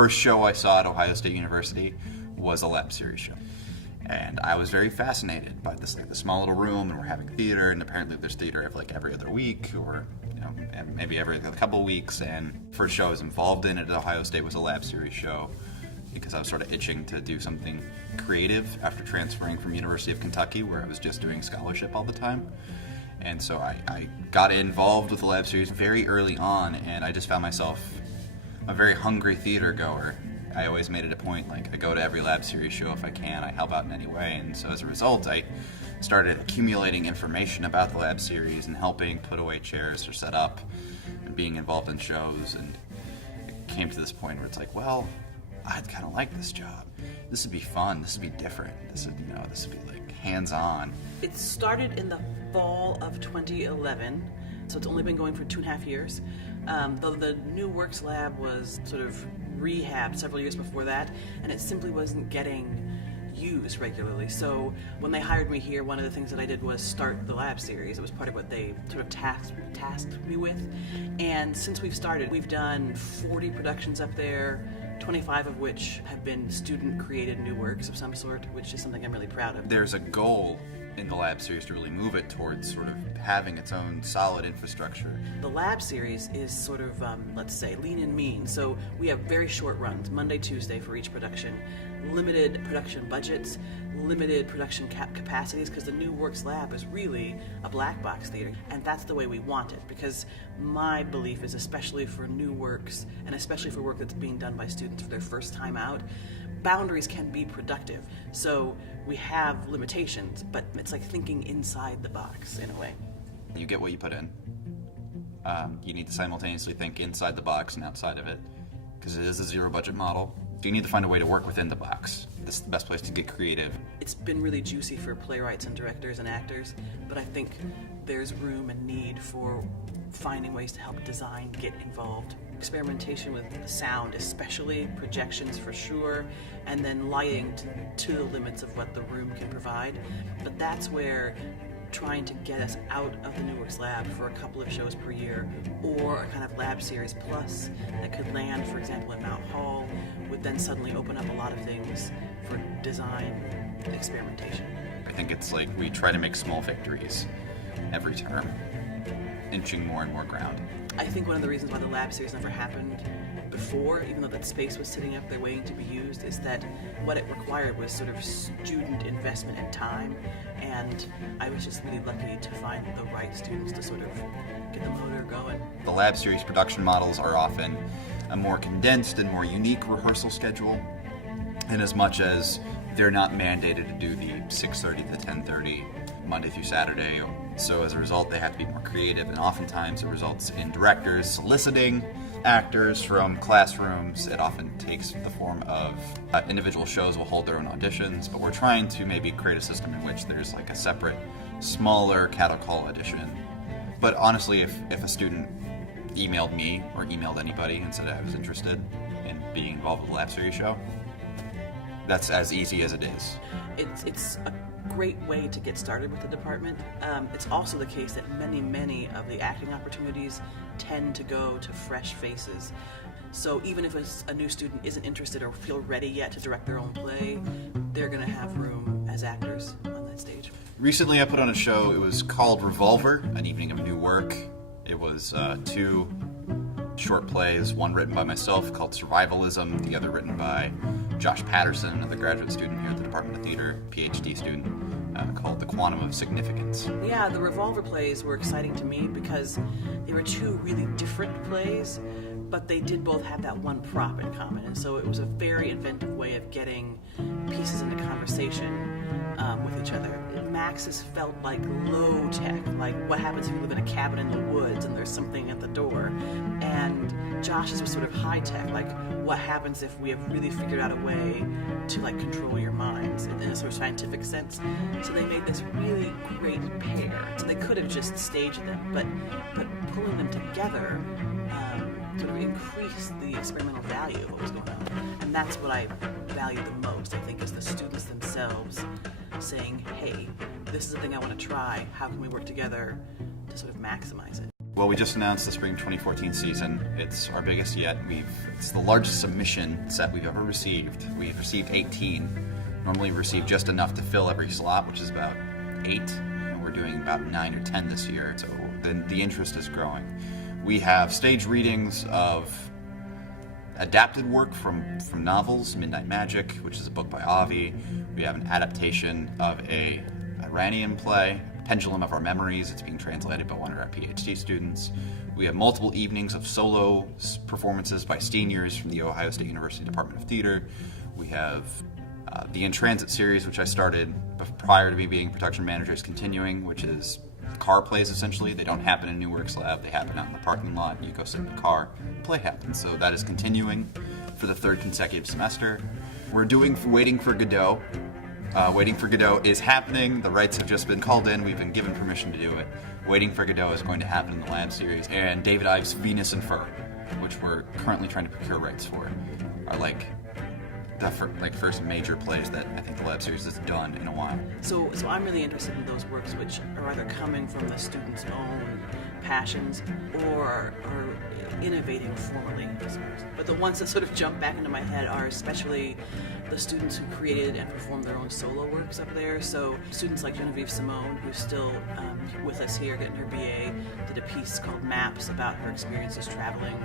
first show I saw at Ohio State University was a lab series show. And I was very fascinated by this, like the small little room, and we're having theater, and apparently there's theater every other week, or maybe every couple of weeks. And first show I was involved in at Ohio State was a lab series show, because I was sort of itching to do something creative after transferring from University of Kentucky, where I was just doing scholarship all the time. And so I got involved with the lab series very early on, and I just found myself a very hungry theater goer. I always made it a point, like, I go to every lab series show if I can, I help out in any way, and so as a result, I started accumulating information about the lab series and helping put away chairs or set up and being involved in shows, and it came to this point where it's like, well, I'd kind of like this job. This would be fun, this would be different, this would be like hands-on. It started in the fall of 2011, so it's only been going for 2.5 years. Though the New Works Lab was sort of rehabbed several years before that, and it simply wasn't getting used regularly. So when they hired me here, one of the things that I did was start the lab series. It was part of what they sort of tasked me with. And since we've started, we've done 40 productions up there, 25 of which have been student-created new works of some sort, which is something I'm really proud of. There's a goal in the lab series to really move it towards sort of having its own solid infrastructure. The lab series is sort of, let's say, lean and mean. So we have very short runs, Monday, Tuesday for each production, limited production budgets, limited production capacities, because the New Works Lab is really a black box theater, and that's the way we want it, because my belief is, especially for new works, and especially for work that's being done by students for their first time out, boundaries can be productive. So we have limitations, but it's like thinking inside the box in a way. You get what you put in. You need to simultaneously think inside the box and outside of it, because it is a zero budget model. You need to find a way to work within the box. This is the best place to get creative. It's been really juicy for playwrights and directors and actors, but I think there's room and need for finding ways to help design get involved. Experimentation with sound, especially projections for sure, and then lighting to the limits of what the room can provide. But that's where trying to get us out of the New Works Lab for a couple of shows per year, or a kind of lab series plus that could land, for example, in Mount Hall, would then suddenly open up a lot of things for design experimentation. I think it's like we try to make small victories every term, inching more and more ground. I think one of the reasons why the lab series never happened before, even though that space was sitting up there waiting to be used, is that what it required was sort of student investment and time, and I was just really lucky to find the right students to sort of get the motor going. The lab series production models are often a more condensed and more unique rehearsal schedule, in as much as they're not mandated to do the 6:30 to 10:30 Monday through Saturday. So as a result, they have to be more creative, and oftentimes it results in directors soliciting actors from classrooms. It often takes the form of individual shows will hold their own auditions, but we're trying to maybe create a system in which there's like a separate, smaller cattle call audition. But honestly, if a student emailed me or emailed anybody and said I was interested in being involved with a lab series show, that's as easy as it is. It's a great way to get started with the department. It's also the case that many of the acting opportunities tend to go to fresh faces. So even if a new student isn't interested or feel ready yet to direct their own play, they're going to have room as actors on that stage. Recently I put on a show. It was called Revolver, an evening of new work. It was 2 short plays, one written by myself called Survivalism, the other written by Josh Patterson, another graduate student here at the Department of Theater, PhD student, called The Quantum of Significance. Yeah, the Revolver plays were exciting to me because they were 2 really different plays, but they did both have that one prop in common, and so it was a very inventive way of getting pieces into conversation with each other. Max's felt like low tech, like what happens if you live in a cabin in the woods and there's something at the door, and Josh's was sort of high tech, like what happens if we have really figured out a way to like control your minds in a sort of scientific sense. So they made this really great pair. So they could have just staged them, but pulling them together sort of increased the experimental value of what was going on. And that's what I value the most, I think, is the students themselves saying, hey, this is a thing I want to try. How can we work together to sort of maximize it? Well, we just announced the spring 2014 season. It's our biggest yet. It's the largest submission set we've ever received. We've received 18. Normally we receive just enough to fill every slot, which is about 8. And we're doing about 9 or 10 this year, so the interest is growing. We have stage readings of adapted work from novels, Midnight Magic, which is a book by Avi. We have an adaptation of a Iranian play, Pendulum of Our Memories. It's being translated by one of our PhD students. We have multiple evenings of solo performances by seniors from the Ohio State University Department of Theater. We have the In Transit series, which I started prior to me being production manager, is continuing, which is car plays essentially. They don't happen in New Works Lab, they happen out in the parking lot. You go sit in the car, play happens. So that is continuing for the 3rd consecutive semester. We're doing Waiting for Godot. Waiting for Godot is happening. The rights have just been called in. We've been given permission to do it. Waiting for Godot is going to happen in the Lab series. And David Ives' Venus and Fur, which we're currently trying to procure rights for, are like the first major plays that I think the Lab series has done in a while. So I'm really interested in those works which are either coming from the students' own passions or are innovating formally. But the ones that sort of jump back into my head are especially the students who created and performed their own solo works up there. So students like Genevieve Simone, who's still with us here getting her BA, did a piece called Maps about her experiences traveling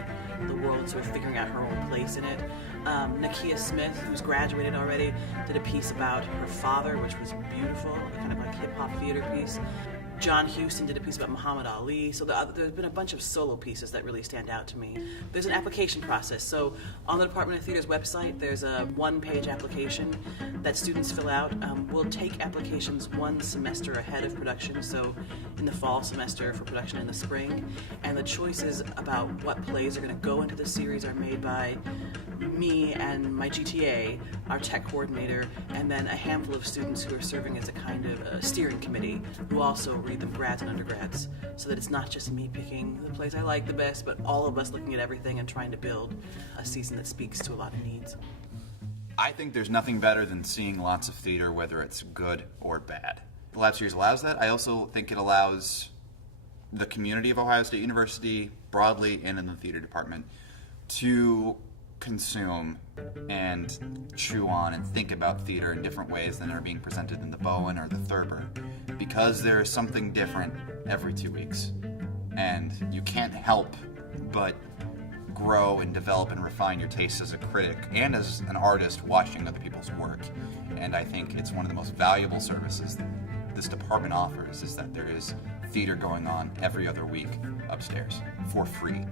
the world, sort of figuring out her own place in it. Nakia Smith, who's graduated already, did a piece about her father, which was beautiful, kind of like hip-hop theater piece. John Huston did a piece about Muhammad Ali. So there's been a bunch of solo pieces that really stand out to me. There's an application process. So on the Department of Theater's website, there's a 1-page application that students fill out. We'll take applications 1 semester ahead of production, so in the fall semester for production in the spring. And the choices about what plays are going to go into the series are made by me and my GTA, our tech coordinator, and then a handful of students who are serving as a kind of a steering committee who also read them, grads and undergrads, so that it's not just me picking the plays I like the best, but all of us looking at everything and trying to build a season that speaks to a lot of needs. I think there's nothing better than seeing lots of theater, whether it's good or bad. The Lab Series allows that. I also think it allows the community of Ohio State University, broadly and in the theater department, to consume and chew on and think about theater in different ways than are being presented in the Bowen or the Thurber, because there is something different every 2 weeks, and you can't help but grow and develop and refine your taste as a critic and as an artist watching other people's work. And I think it's one of the most valuable services that this department offers, is that there is theater going on every other week upstairs for free.